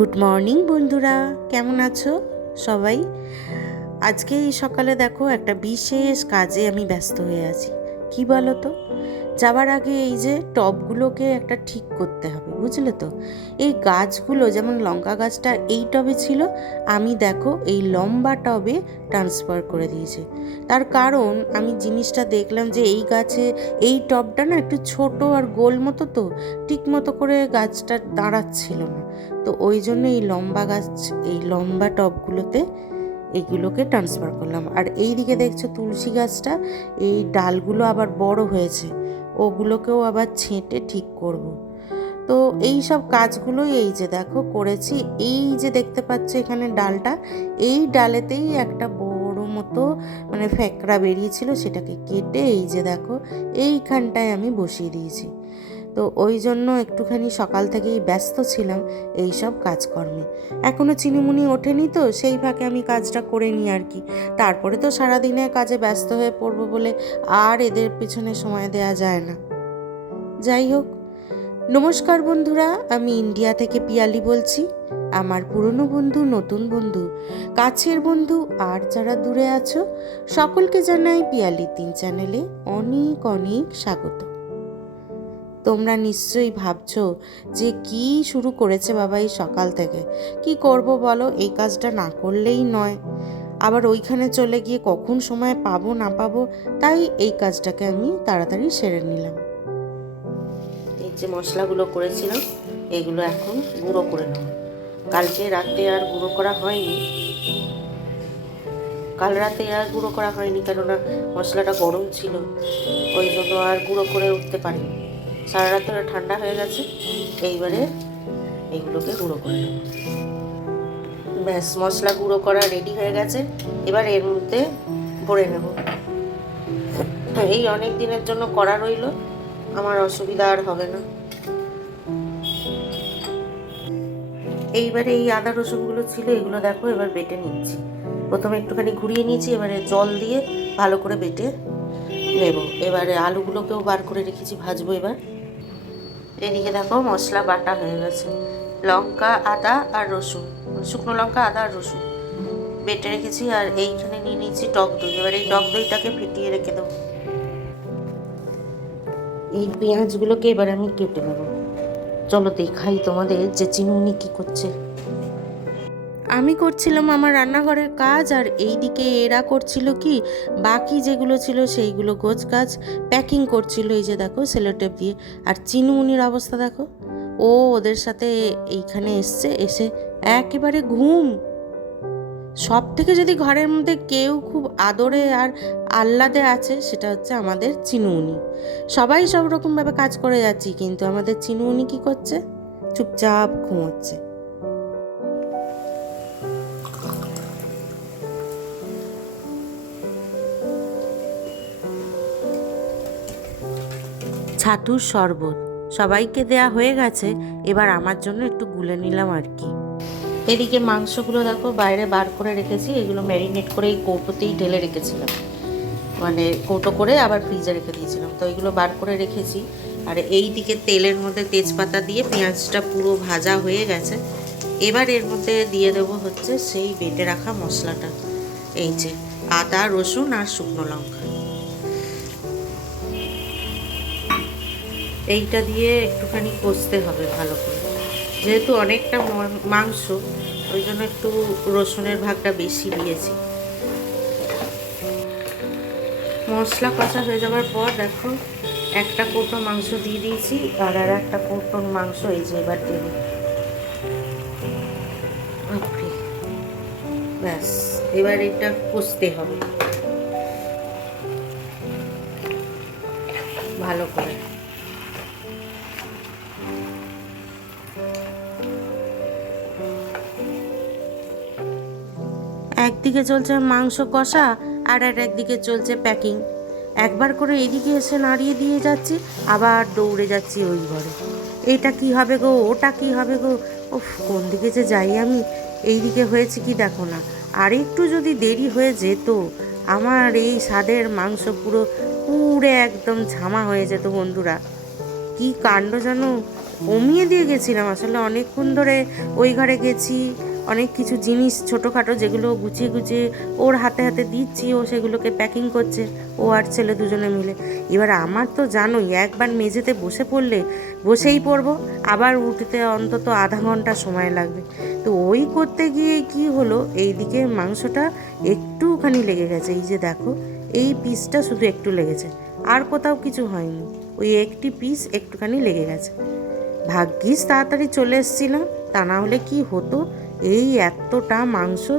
Good morning বন্ধুরা। কেমন আছো সবাই? আজকে এই সকালে দেখো একটা বিশেষ কাজে আমি ব্যস্ত হয়ে আছি। কি বলো তো যাবার আগে এই যে টবগুলোকে একটা ঠিক করতে হবে, বুঝলে তো? এই গাছগুলো, যেমন লঙ্কা গাছটা এই টবে ছিল, আমি দেখো এই লম্বা টবে ট্রান্সফার করে দিয়েছি। তার কারণ, আমি জিনিসটা দেখলাম যে এই গাছে এই টবটা না একটু ছোট আর গোল মতো তো, ঠিক মতো করে গাছটা দাঁড়াচ্ছিল না। তো ওই জন্য এই লম্বা গাছ, এই লম্বা টবগুলোতে এইগুলোকে ট্রান্সফার করলাম আর এই দিকে দেখছ তুলসী গাছটা, এই ডালগুলো আবার বড় হয়েছে, ওগুলোকেও আবার ছেঁটে ঠিক করব। তো এই সব কাজগুলোই এই যে দেখো করেছি, এই যে দেখতে পাচ্ছ এখানে ডালটা, এই ডালেতেই একটা বড় মতো মানে ফ্যাকড়া বেরিয়েছিল, সেটাকে কেটে এই যে দেখো, এইখানটায় আমি বসিয়ে দিয়েছি তো ওই জন্য একটুখানি সকাল থেকেই ব্যস্ত ছিলাম এই সব কাজকর্মে। এখনও চিনিমুনি ওঠেনি তো, সেই ফাঁকে আমি কাজটা করে নিই আর কি। তারপরে তো সারাদিনে কাজে ব্যস্ত হয়ে পড়ব বলে আর এদের পিছনে সময় দেয়া যায় না। যাই হোক, নমস্কার বন্ধুরা, আমি ইন্ডিয়া থেকে পিয়ালি বলছি। আমার পুরনো বন্ধু, নতুন বন্ধু, কাছের বন্ধু আর যারা দূরে আছো, সকলকে জানাই পিয়ালি তিন চ্যানেলে অনেক অনেক স্বাগত। তোমরা নিশ্চয়ই ভাবছ যে কি শুরু করেছে বাবা এই সকাল থেকে? কি করব বলো? এই কাজটা না করলেই নয়। আবার ওইখানে চলে গিয়ে কখন সময় পাবো না পাবো, তাই এই কাজটাকে আমি তাড়াতাড়ি সেরে নিলাম। এই যে মশলাগুলো করেছিলাম, এগুলো এখন গুঁড়ো করে নেব। কালকে রাতে আর গুঁড়ো করা হয়নি। কাল রাতে আর গুঁড়ো করা হয়নি, কেননা মশলাটা গরম ছিল। ওই জন্য আর গুঁড়ো করে উঠতে পারিনি। সারা রাত ধরে ঠান্ডা হয়ে গেছে, এইবারে এইগুলোকে গুঁড়ো করে নেব। ব্যাস, মশলা গুঁড়ো করা রেডি হয়ে গেছে, এবার এর মধ্যে ভরে নেব। এই অনেক দিনের জন্য করা রইল, আমার অসুবিধা আর হবে না। এইবারে এই আদা রসুনগুলো ছিল, এগুলো দেখো এবার বেটে নিচ্ছি। প্রথমে একটুখানি ঘুরিয়ে নিয়েছি, এবারে জল দিয়ে ভালো করে বেটে নেব। এবারে আলুগুলোকেও বার করে রেখেছি, ভাজবো এবার। এদিকে দেখো মশলা বাটা হয়ে গেছে। লঙ্কা, আদা আর রসুন। শুকনো লঙ্কা, আদা আর রসুন বেটে রেখেছি আর এইখানে নিয়ে নিয়েছি টক দই। এবার এই টক দইটাকে ফিটিয়ে রেখে দেবো। এই পেঁয়াজগুলোকে এবার আমি কেটে নেব। চলো দেখাই তোমাদের যে চিনুনি কি করছে। আমি করছিলাম আমার রান্নাঘরের কাজ, আর এই দিকে এরা করছিল কি, বাকি যেগুলো ছিল সেইগুলো গোছ গাছ প্যাকিং করছিল এই যে দেখো সেলোটেপ দিয়ে। আর চিনুমুনির অবস্থা দেখো, ও ওদের সাথে এইখানে এসছে, এসে একেবারে ঘুম। সব থেকে যদি ঘরের মধ্যে কেউ খুব আদরে আর আহ্লাদে আছে, সেটা হচ্ছে আমাদের চিনুমুনি। সবাই সব রকমভাবে কাজ করে যাচ্ছি, কিন্তু আমাদের চিনুমুনি কি করছে? চুপচাপ ঘুমোচ্ছে। ছাতুর শরবত। সবাইকে দেয়া হয়ে গেছে, এবার আমার জন্য একটু গুলে নিলাম আর কি। এদিকে মাংসগুলো দেখো, বাইরে বার করে রেখেছি, এগুলো ম্যারিনেট করে এই কৌটোতেই ঢেলে রেখেছিলাম। মানে কৌটো করে আবার ফ্রিজে রেখে দিয়েছিলাম। তো এগুলো বার করে রেখেছি। আর এই দিকে তেলের মধ্যে তেজপাতা দিয়ে পেঁয়াজটা পুরো ভাজা হয়ে গেছে। এবার এর মধ্যে দিয়ে দেবো হচ্ছে সেই বেটে রাখা মশলাটা। এই যে, আদা, রসুন আর শুকনো লঙ্কা। এইটা দিয়ে একটুখানি কষতে হবে ভালো করে। যেহেতু অনেকটা মাংস, ওই জন্য একটু রসুনের ভাগটা বেশি দিয়েছি। মশলা কষা হয়ে যাওয়ার পর দেখো, একটা কৌটো মাংস দিয়ে দিয়েছি, আর আর একটা কৌটোর মাংস এই যে এবার দেব। ব্যাস, এবার এটা কষতে হবে। ভালো করে। একদিকে চলছে মাংস কষা আর আর একদিকে চলছে প্যাকিং। একবার করে এদিকে এসে নাড়িয়ে দিয়ে যাচ্ছি, আবার দৌড়ে যাচ্ছি ওই ঘরে। এটা কি হবে গো, ওটা কি হবে গো? ওফ কোন দিকে যে যাই আমি? এই দিকে হয়েছে কি দেখো না। আর একটু যদি দেরি হয়ে যেত, আমার এই স্বাদের মাংস পুরো, পুরে একদম ঝামা হয়ে যেত বন্ধুরা। কি কাণ্ড যেন কমিয়ে দিয়ে গেছিলাম, আসলে অনেকক্ষণ ধরে ওই ঘরে গেছি অনেক কিছু জিনিস ছোটোখাটো যেগুলো গুছিয়ে গুছিয়ে ওর হাতে হাতে দিচ্ছি, ও সেগুলোকে প্যাকিং করছে, ও আর ছেলে দুজনে মিলে। এবার আমার তো জানোই, একবার মেঝেতে বসে পড়লে বসেই পড়ব, আবার উঠতে অন্তত আধা ঘণ্টা সময় লাগবে। তো ওই করতে গিয়ে কি হলো, এইদিকে মাংসটা একটুখানি লেগে গেছে। এই যে দেখো, এই পিসটা শুধু একটু লেগেছে, আর কোথাও কিছু হয়নি। ওই একটি পিস একটুখানি লেগে গেছে। ভাগ্যিস তাড়াতাড়ি চলে এসেছিলাম, তা না হলে কি হতো? এই এতটা মাংস?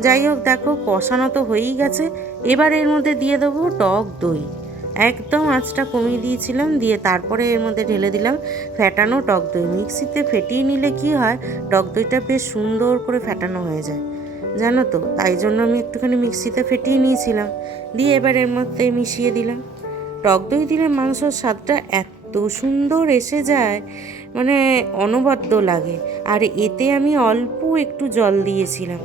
যাই হোক দেখো, কষানো তো হয়েই গেছে। এবার এর মধ্যে দিয়ে দেবো টক দই। একদম আঁচটা কমিয়ে দিয়েছিলাম, দিয়ে তারপরে এর মধ্যে ঢেলে দিলাম ফ্যাটানো টক দই। মিক্সিতে ফেটিয়ে নিলে কি হয়, টক দইটা বেশ সুন্দর করে ফ্যাটানো হয়ে যায়। জানো তো, তাই জন্য আমি একটুখানি মিক্সিতে ফেটিয়ে নিয়েছিলাম। দিয়ে এবার এর মধ্যে মিশিয়ে দিলাম। টক দই দিলে মাংসর স্বাদটা এত সুন্দর এসে যায় মানে অনবদ্য লাগে। আর এতে আমি অল্প একটু জল দিয়েছিলাম।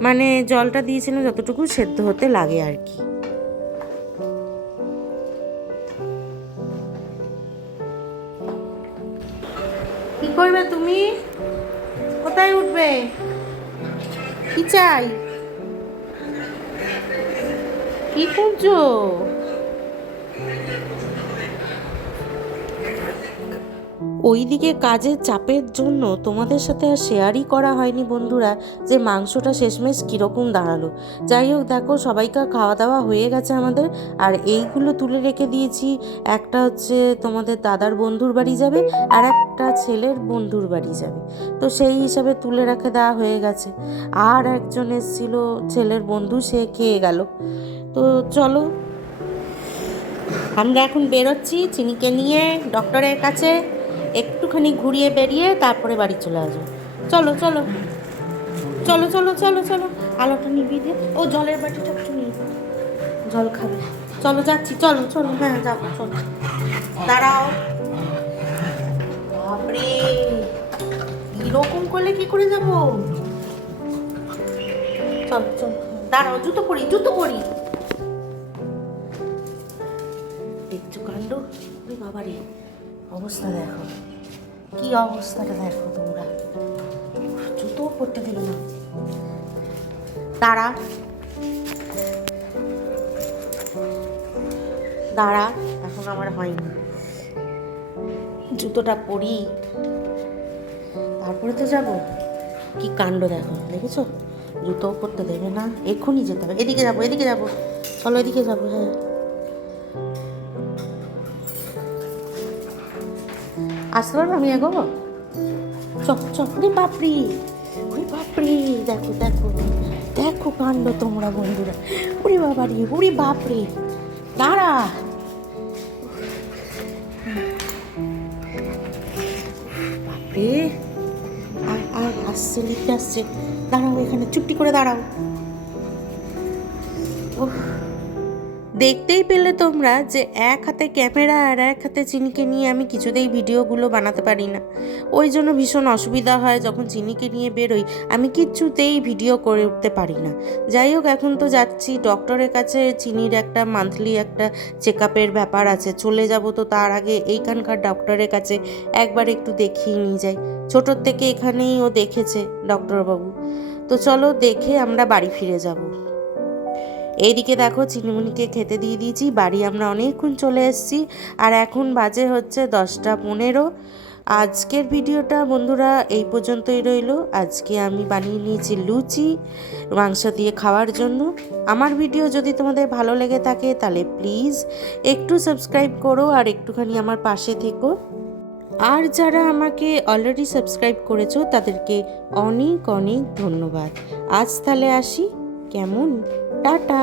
মানে জলটা দিয়েছিলাম যতটুকু সেদ্ধ হতে লাগে আর কি। করবে তুমি? কোথায় উঠবে? কি চাই? কি করছ ওইদিকে কাজের চাপের জন্য তোমাদের সাথে আর শেয়ারই করা হয়নি বন্ধুরা যে মাংসটা শেষমেশ কীরকম দাঁড়াল। যাই হোক, দেখো, সবাইকার খাওয়া দাওয়া হয়ে গেছে আমাদের। আর এইগুলো তুলে রেখে দিয়েছি। একটা হচ্ছে তোমাদের দাদার বন্ধুর বাড়ি যাবে, আর একটা ছেলের বন্ধুর বাড়ি যাবে। তো সেই হিসাবে তুলে রেখে দেওয়া হয়ে গেছে। আর একজন এসেছিল ছেলের বন্ধু, সে খেয়ে গেল। তো চলো, আমরা এখন বেরোচ্ছি। চিনিকে নিয়ে, ডক্টরের কাছে। একটুখানি ঘুরিয়ে বেরিয়ে তারপরে বাড়ি চলে আসব। চলো চলো। চলো চলো চলো চলো। আলোটা নিবি দিয়ে ও, জলের বাটিটা একটু নিয়ে জল খাবে। চলো, যাচ্ছি। চলো চলো। হ্যাঁ যাও, চলো। দাঁড়াও। বাপরে! এরকম করলে কি করে যাব? চলো চলো। দাঁড়াও, জুতো পরি জুতো পরি। দেখছ কাণ্ড। ওরে বাবারে। অবস্থা দেখো। কি অবস্থাটা দেখো তোমরা? জুতো পরতে দিল না। দাঁড়া। দাঁড়া, এখন আমার হয়নি। জুতোটা পরি। তারপরে তো যাব। কি কাণ্ড দেখো, দেখেছ? জুতো পরতে দেবে না, এক্ষুনি যেতে হবে। এদিকে যাব এদিকে যাব। চলো এদিকে যাব হ্যাঁ। আসতে পারব আমি এগোবো? চপ চপ রে বাপরি, ওরে বাপরি, দেখো দেখো দেখো কাণ্ড তোমরা বন্ধুরা। ওরে বাবারি, ওরে বাপরে, দাঁড়া। বাপরে, আর আর আসছে লিখতে আসছে। দাঁড়াও এখানে, চুপটি করে দাঁড়াও। উফ। দেখতেই পেলে তোমরা যে এক হাতে ক্যামেরা আর এক হাতে চিনিকে নিয়ে আমি কিছুতেই ভিডিওগুলো বানাতে পারি না। ওই জন্য ভীষণ অসুবিধা হয় যখন চিনিকে নিয়ে বেরোই, আমি কিচ্ছুতেই ভিডিও করে উঠতে পারি না। যাই হোক, এখন তো যাচ্ছি। ডক্টরের কাছে চিনির একটা মান্থলি একটা চেক ব্যাপার আছে। চলে যাব তো তার আগে এইখানকার ডক্টরের কাছে একবার একটু দেখিয়ে নিয়ে যাই। ছোটোর থেকে এখানেই ও দেখেছে ডক্টরবাবু। তো চলো দেখে আমরা বাড়ি ফিরে যাব। এইদিকে দেখো চিনিমুনিকে খেতে দিয়ে দিয়েছি। বাড়ি আমরা অনেকক্ষণ চলে এসেছি আর এখন বাজে হচ্ছে দশটা পনেরো। আজকের ভিডিওটা বন্ধুরা এই পর্যন্তই রইল। আজকে আমি বানিয়ে নিয়েছি লুচি মাংস দিয়ে খাওয়ার জন্য। আমার ভিডিও যদি তোমাদের ভালো লেগে থাকে তাহলে প্লিজ একটু সাবস্ক্রাইব করো আর একটুখানি আমার পাশে থেকো। আর যারা আমাকে অলরেডি সাবস্ক্রাইব করেছ তাদেরকে অনেক অনেক ধন্যবাদ। আজ তাহলে আসি। কেমন? টাটা।